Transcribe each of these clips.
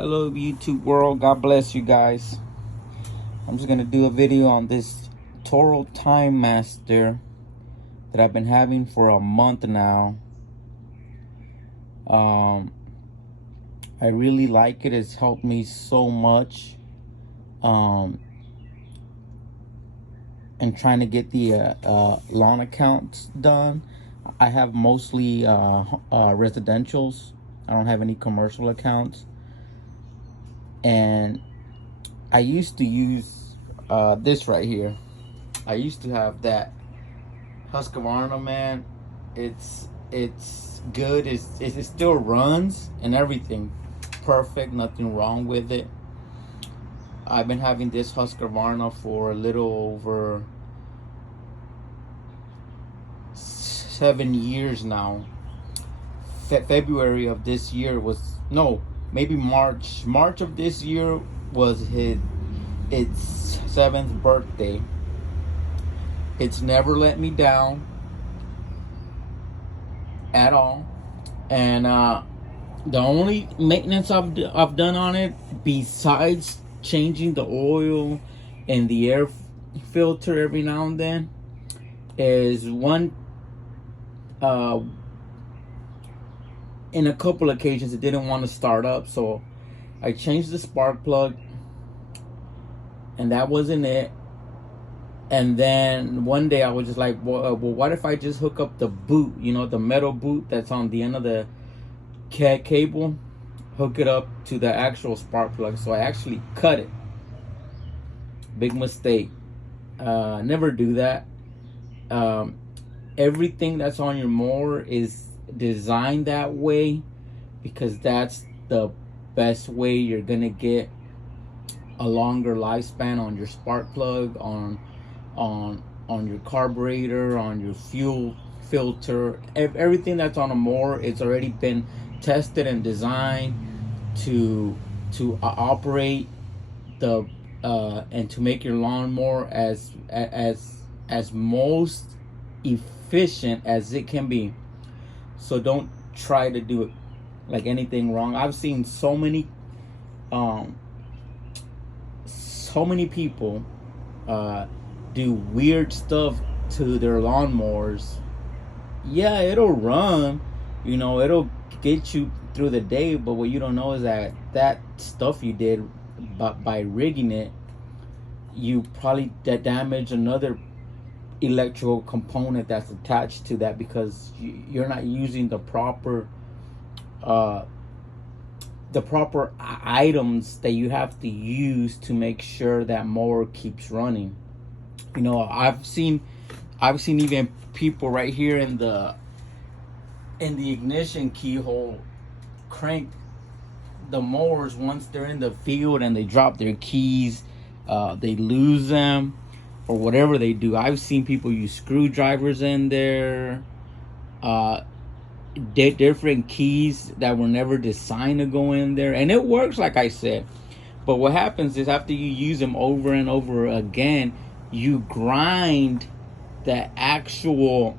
Hello YouTube world, God bless you guys. I'm just gonna do a video on this Toro timemaster that I've been having for a month now. I really like it. It's helped me so much in trying to get the lawn accounts done. I have mostly residentials. I don't have any commercial accounts. And I used to use this right here. I used to have that Husqvarna, man. It's good. It still runs and everything perfect. Nothing wrong with it. I've been having this Husqvarna for a little over 7 years now. February of this year was maybe March of this year was its 7th birthday. It's never let me down at all, and the only maintenance I've done on it, besides changing the oil and the air filter every now and then, is one in a couple occasions it didn't want to start up, so I changed the spark plug, and that wasn't it. And then one day I was just like, well, what if I just hook up the boot, the metal boot that's on the end of the cable, hook it up to the actual spark plug. So I actually cut it. Big mistake. Never do that. Everything that's on your mower is designed that way because that's the best way you're gonna get a longer lifespan on your spark plug, on your carburetor, on your fuel filter. Everything that's on a mower, it's already been tested and designed to operate the and to make your lawnmower as most efficient as it can be. So don't try to do it like anything wrong. I've seen so many people do weird stuff to their lawnmowers. Yeah, it'll run, it'll get you through the day, but what you don't know is that stuff you did by rigging it, you probably damage another electrical component that's attached to that because you're not using the proper items that you have to use to make sure that mower keeps running. I've seen even people right here in the ignition keyhole crank the mowers once they're in the field and they drop their keys, they lose them or whatever they do. I've seen people use screwdrivers in there, different keys that were never designed to go in there, and it works like I said. But what happens is after you use them over and over again, you grind the actual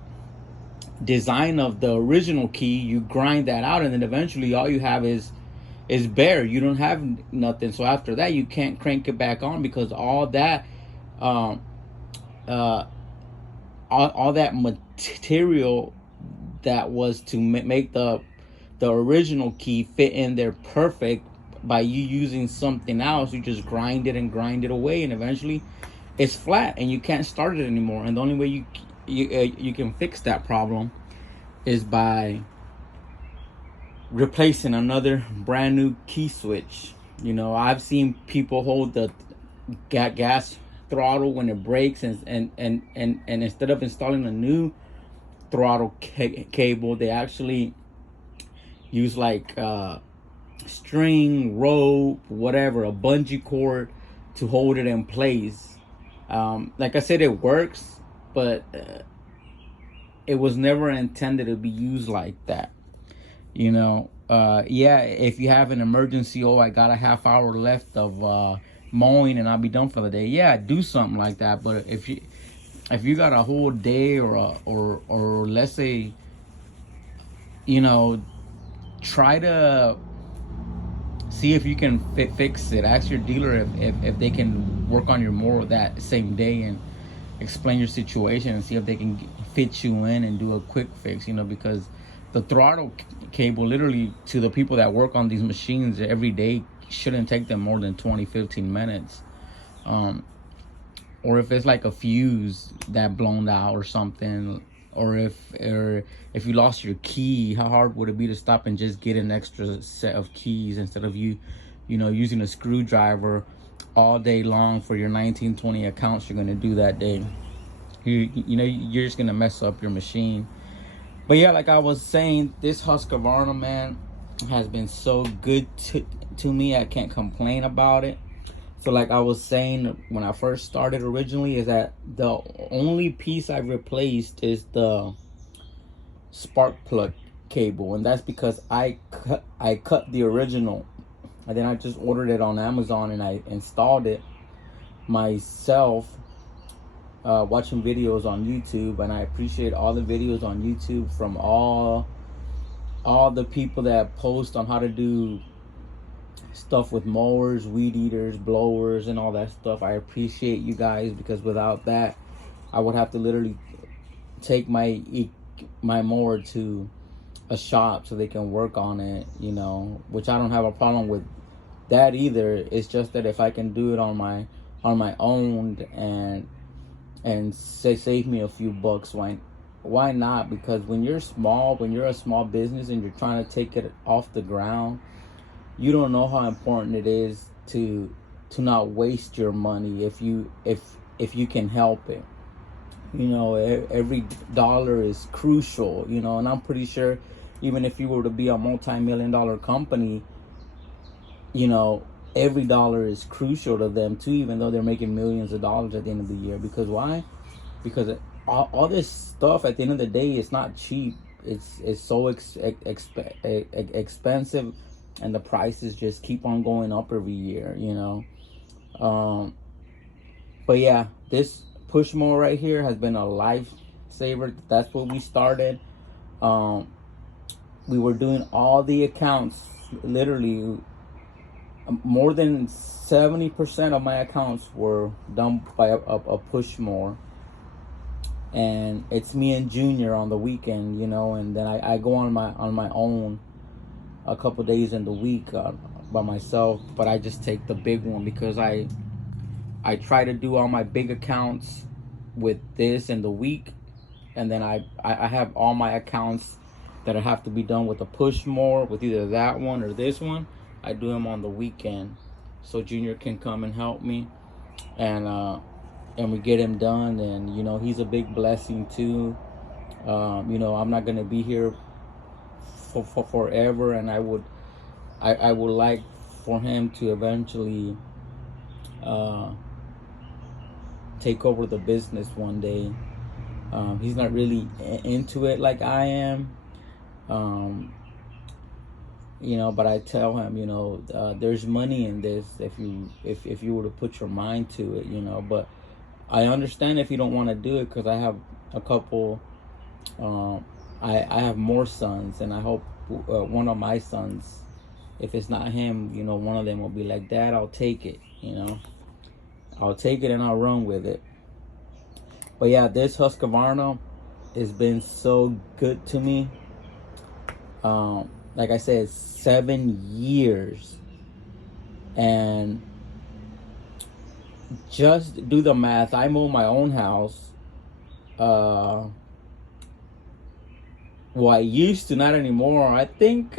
design of the original key, you grind that out, and then eventually all you have is bare. You don't have nothing. So after that you can't crank it back on because all that all that material that was to make the original key fit in there perfect, by you using something else, you just grind it away, and eventually it's flat and you can't start it anymore. And the only way you can fix that problem is by replacing another brand new key switch. I've seen people hold the gas throttle when it breaks, and instead of installing a new throttle cable, they actually use like string, rope, whatever, a bungee cord to hold it in place. Like I said, it works, but it was never intended to be used like that. Yeah, if you have an emergency, I got a half hour left of mowing and I'll be done for the day, yeah, do something like that. But if you got a whole day, or let's say, try to see if you can fix it. Ask your dealer if they can work on your mower that same day, and explain your situation and see if they can fit you in and do a quick fix, you know, because the throttle cable, literally, to the people that work on these machines every day, shouldn't take them more than 20-15 minutes. Or if it's like a fuse that blown out or something, or if you lost your key, how hard would it be to stop and just get an extra set of keys instead of you know, using a screwdriver all day long for your 19-20 accounts you're gonna do that day. You know, you're just gonna mess up your machine. But yeah, like I was saying, this Husqvarna, man, has been so good to me. I can't complain about it. So like I was saying when I first started originally, is that the only piece I've replaced is the spark plug cable, and that's because I cut the original, and then I just ordered it on Amazon and I installed it myself, watching videos on YouTube. And I appreciate all the videos on YouTube from all the people that post on how to do stuff with mowers, weed eaters, blowers, and all that stuff. I appreciate you guys, because without that, I would have to literally take my mower to a shop so they can work on it, you know, which I don't have a problem with that either. It's just that if I can do it on my own and save me a few bucks, why not? Because when you're a small business and you're trying to take it off the ground, you don't know how important it is to not waste your money if you can help it. You know, every dollar is crucial, you know, and I'm pretty sure even if you were to be a multi-million-dollar company, you know, every dollar is crucial to them too, even though they're making millions of dollars at the end of the year. Because why? Because all this stuff at the end of the day, it's not cheap. It's so expensive, and the prices just keep on going up every year, you know. But yeah, this push mower right here has been a lifesaver. That's what we started. We were doing all the accounts, literally more than 70% of my accounts were done by a push mower. And it's me and Junior on the weekend, you know, and then I go on my own a couple days in the week by myself. But I just take the big one, because I try to do all my big accounts with this in the week, and then I have all my accounts that have to be done with a push mower, with either that one or this one. I do them on the weekend, so Junior can come and help me, and we get him done. And you know, he's a big blessing too. You know, I'm not gonna be here for forever, and I would like for him to eventually take over the business one day. He's not really into it like I am. You know, but I tell him, you know, there's money in this if you were to put your mind to it, you know. But I understand if you don't want to do it, because I have a couple. I have more sons, and I hope one of my sons, if it's not him, you know, one of them will be like, Dad, I'll take it, you know. I'll take it and I'll run with it. But yeah, this Husqvarna has been so good to me. Like I said, 7 years. And just do the math. I mow my own house. Well, I used to, not anymore. I think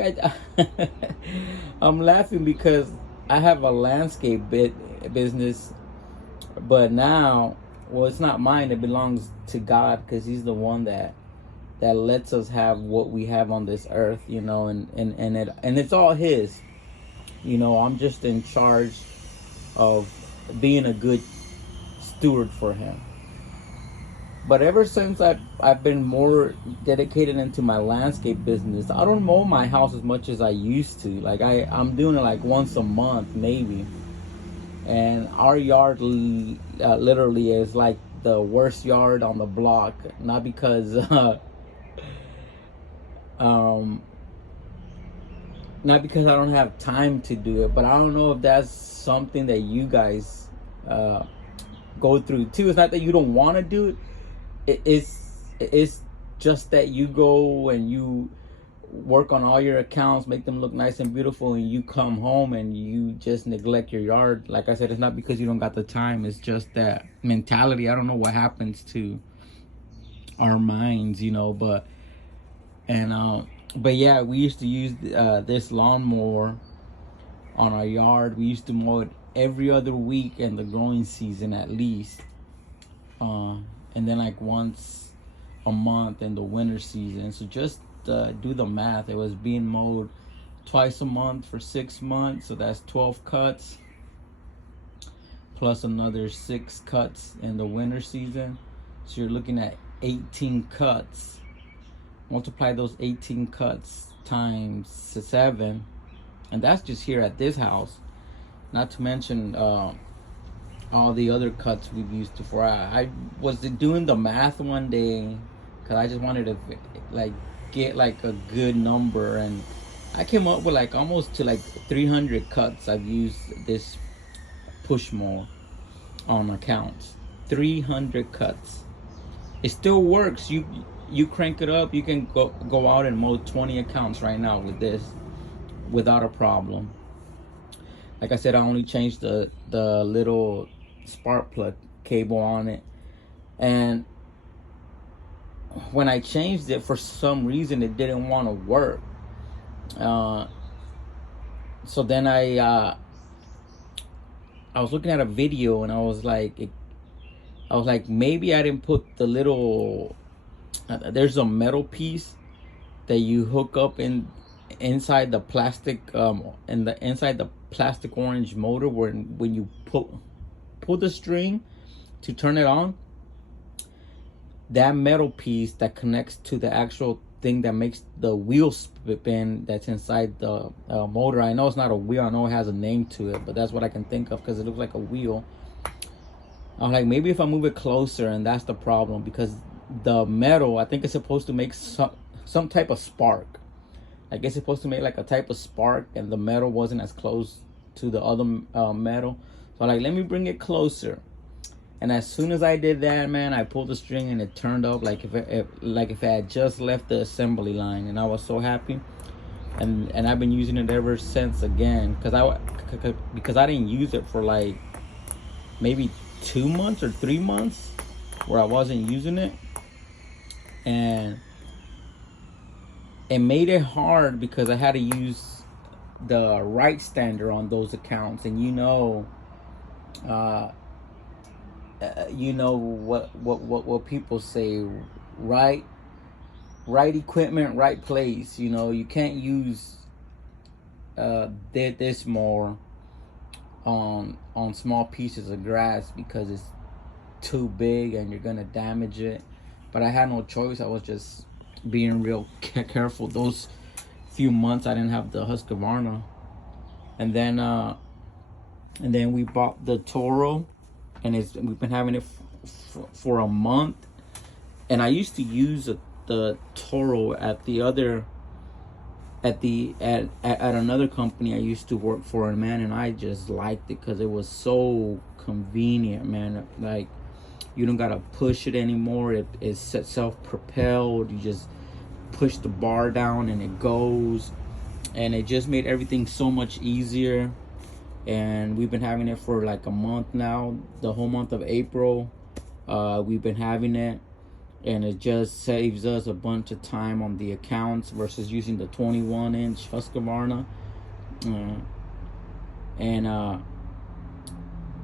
I'm laughing because I have a landscape business, but now, well, it's not mine. It belongs to God, because He's the one that lets us have what we have on this earth, you know, and it's all His. You know, I'm just in charge of being a good steward for Him. But ever since I've been more dedicated into my landscape business, I don't mow my house as much as I used to. Like I'm doing it like once a month maybe. And our yard literally is like the worst yard on the block. Not because not because I don't have time to do it, but I don't know if that's something that you guys uh, go through too. It's not that you don't want to do it. It's just that you go and you work on all your accounts, make them look nice and beautiful, and you come home and you just neglect your yard. Like I said, it's not because you don't got the time. It's just that mentality. I don't know what happens to our minds, and but yeah, we used to use this lawnmower on our yard. We used to mow it every other week in the growing season at least, and then like once a month in the winter season. So just do the math. It was being mowed twice a month for 6 months, so that's 12 cuts plus another 6 cuts in the winter season. So you're looking at 18 cuts. Multiply those 18 cuts times 7, and that's just here at this house, not to mention all the other cuts we've used before. I was doing the math one day because I just wanted to like get like a good number, and I came up with like almost to like 300 cuts I've used this push mower on accounts. 300 cuts. It still works. You crank it up, you can go out and mow 20 accounts right now with this without a problem. Like I said, I only changed the little spark plug cable on it, and when I changed it, for some reason it didn't want to work. So then I was looking at a video, and I was like maybe I didn't put the little there's a metal piece that you hook up inside the plastic inside the plastic orange motor, where when you pull the string to turn it on, that metal piece that connects to the actual thing that makes the wheel spin, that's inside the motor. I know it's not a wheel, I know it has a name to it, but that's what I can think of because it looks like a wheel. I'm like, maybe if I move it closer, and that's the problem, because the metal, I think it's supposed to make some type of spark. Like it's supposed to make like a type of spark, and the metal wasn't as close to the other metal. So I'm like, let me bring it closer. And as soon as I did that, man, I pulled the string and it turned up like if it had just left the assembly line, and I was so happy. And I've been using it ever since again, because I didn't use it for like maybe 2 months or 3 months where I wasn't using it, and it made it hard because I had to use the right stander on those accounts, and what people say, right equipment, right place. You can't use this more on small pieces of grass because it's too big and you're gonna damage it. But I had no choice. I was just being real careful. Those few months I didn't have the Husqvarna, and then we bought the Toro, and we've been having it for a month. And I used to use the Toro at another company I used to work for, and man, and I just liked it because it was so convenient, man. Like, you don't gotta push it anymore. It's self-propelled. You just push the bar down and it goes, and it just made everything so much easier. And we've been having it for like a month now, the whole month of April. We've been having it, and it just saves us a bunch of time on the accounts versus using the 21-inch Husqvarna. And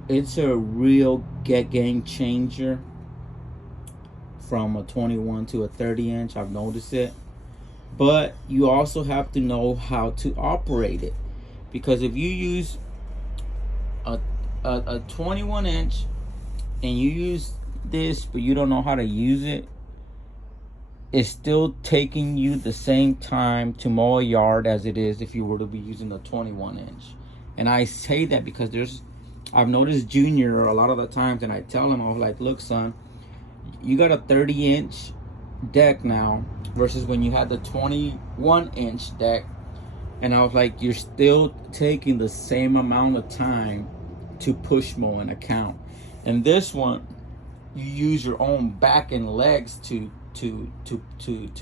it's a real game changer from a 21 to a 30-inch. I've noticed it. But you also have to know how to operate it, because if you use a 21-inch and you use this but you don't know how to use it, it's still taking you the same time to mow a yard as it is if you were to be using a 21-inch. And I say that because I've noticed Junior a lot of the times, and I tell him, I was like, look son, you got a 30-inch deck now versus when you had the 21-inch deck. And I was like, you're still taking the same amount of time to push mow an account. And this one, you use your own back and legs to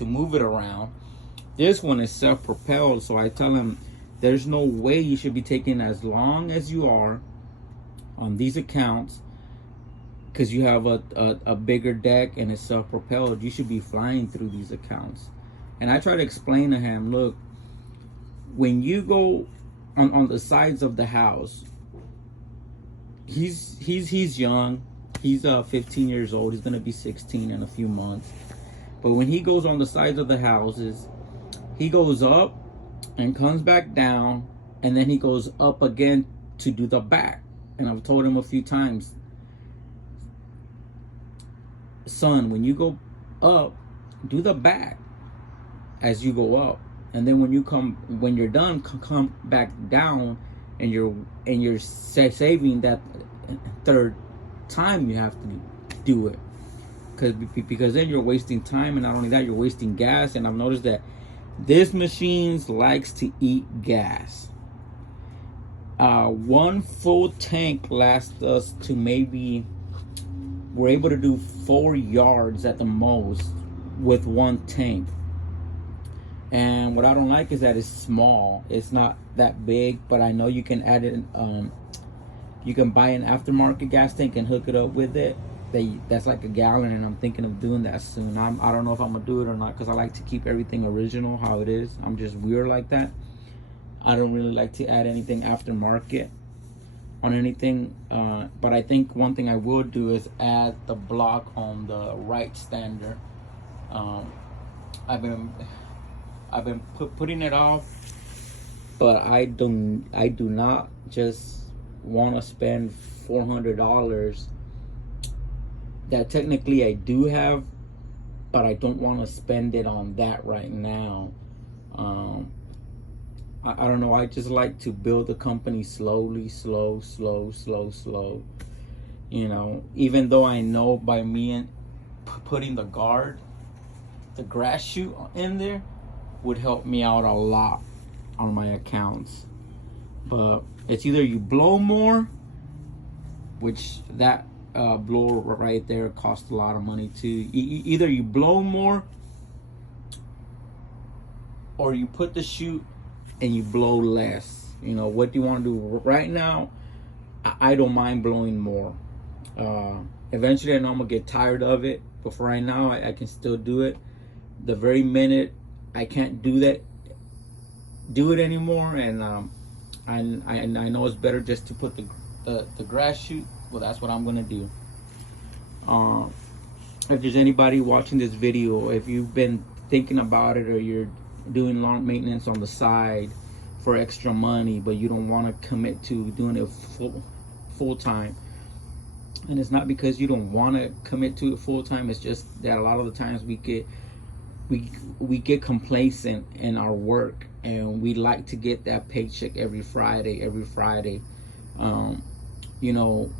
move it around. This one is self-propelled, so I tell him there's no way you should be taking as long as you are on these accounts, because you have a bigger deck and it's self-propelled. You should be flying through these accounts. And I try to explain to him, look, when you go on the sides of the house, he's young. He's 15 years old. He's gonna be 16 in a few months. But when he goes on the sides of the houses, he goes up and comes back down, and then he goes up again to do the back. And I've told him a few times, son, when you go up, do the back as you go up, and then when you're done, come back down, and you're saving that third time you have to do it, because then you're wasting time, and not only that, you're wasting gas. And I've noticed that this machine likes to eat gas. One full tank lasts us to maybe, we're able to do 4 yards at the most with one tank. And what I don't like is that it's small. It's not that big, but I know you can add it. You can buy an aftermarket gas tank and hook it up with it. That's like a gallon, and I'm thinking of doing that soon. I don't know if I'm gonna do it or not, because I like to keep everything original how it is. I'm just weird like that. I don't really like to add anything aftermarket on anything. But I think one thing I will do is add the block on the right stander. I've been putting it off, but I do not just want to spend $400 that technically I do have, but I don't want to spend it on that right now. I don't know. I just like to build the company slowly, slow. You know, even though I know by me and putting the grass chute in there would help me out a lot on my accounts. But it's either you blow more, which that blower right there costs a lot of money too. Either you blow more, or you put the chute and you blow less. You know, what do you want to do? Right now, I don't mind blowing more. Eventually I know I'm gonna get tired of it, but for right now I can still do it. The very minute I can't do it anymore, and I know it's better just to put the grass chute. Well, that's what I'm gonna do. If there's anybody watching this video, if you've been thinking about it, or you're doing lawn maintenance on the side for extra money, but you don't want to commit to doing it full time, and it's not because you don't want to commit to it full time, it's just that a lot of the times we get complacent in our work, and we like to get that paycheck every Friday. You know,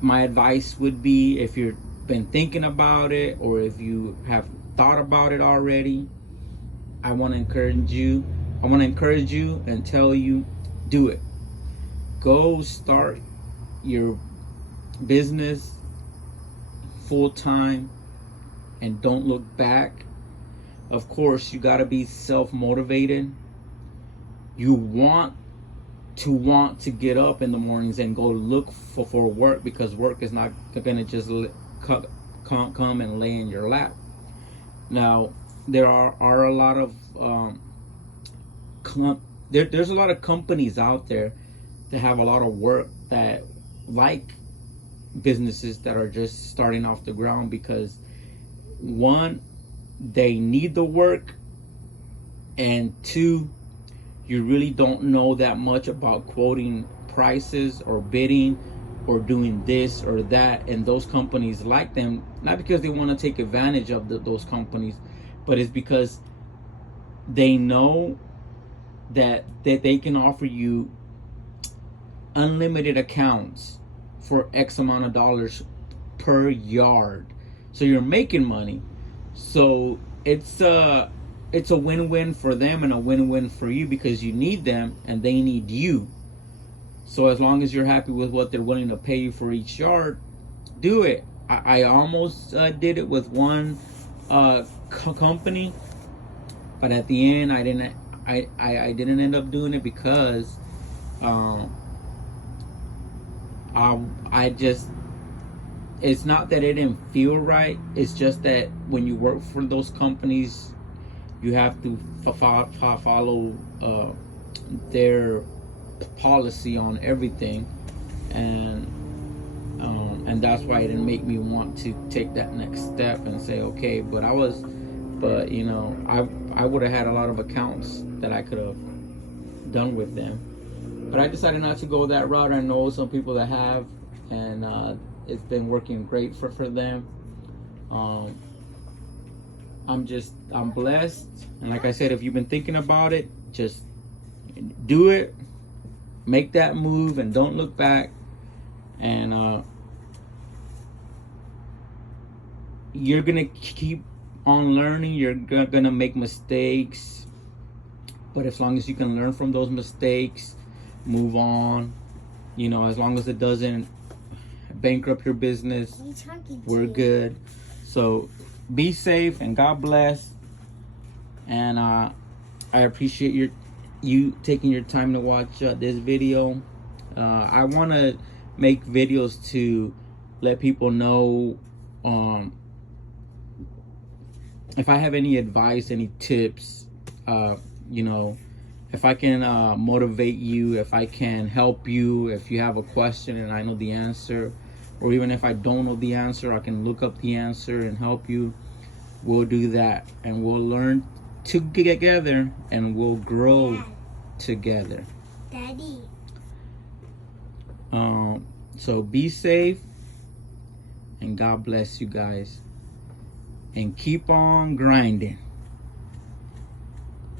my advice would be, if you've been thinking about it, or if you have thought about it already, I want to encourage you and tell you, do it. Go start your business full time, and don't look back. Of course, you got to be self-motivated. You want to get up in the mornings and go look for work, because work is not gonna just come and lay in your lap. Now, there are a lot of there's a lot of companies out there that have a lot of work, that like businesses that are just starting off the ground, because one, they need the work, and two, you really don't know that much about quoting prices or bidding or doing this or that. And those companies like them, not because they want to take advantage of those companies, but it's because they know that they can offer you unlimited accounts for X amount of dollars per yard. So you're making money. So it's it's a win-win for them and a win-win for you, because you need them and they need you. So as long as you're happy with what they're willing to pay you for each yard, do it. I almost did it with one company, but at the end I didn't. I didn't end up doing it because I just, it's not that it didn't feel right. It's just that when you work for those companies, you have to follow their policy on everything, and that's why it didn't make me want to take that next step and say okay. But you know, I would have had a lot of accounts that I could have done with them, but I decided not to go that route. I know some people that have, and it's been working great for them. I'm blessed, and like I said, if you've been thinking about it, just do it. Make that move and don't look back. And you're gonna keep on learning. You're gonna make mistakes, but as long as you can learn from those mistakes, move on. You know, as long as it doesn't bankrupt your business, we're good. So be safe and God bless. And I appreciate you taking your time to watch this video. I want to make videos to let people know if I have any advice, any tips, you know, if I can motivate you, if I can help you, if you have a question and I know the answer, or even if I don't know the answer, I can look up the answer and help you. We'll do that, and we'll learn together, and we'll grow together. Daddy. So be safe, and God bless you guys, and keep on grinding.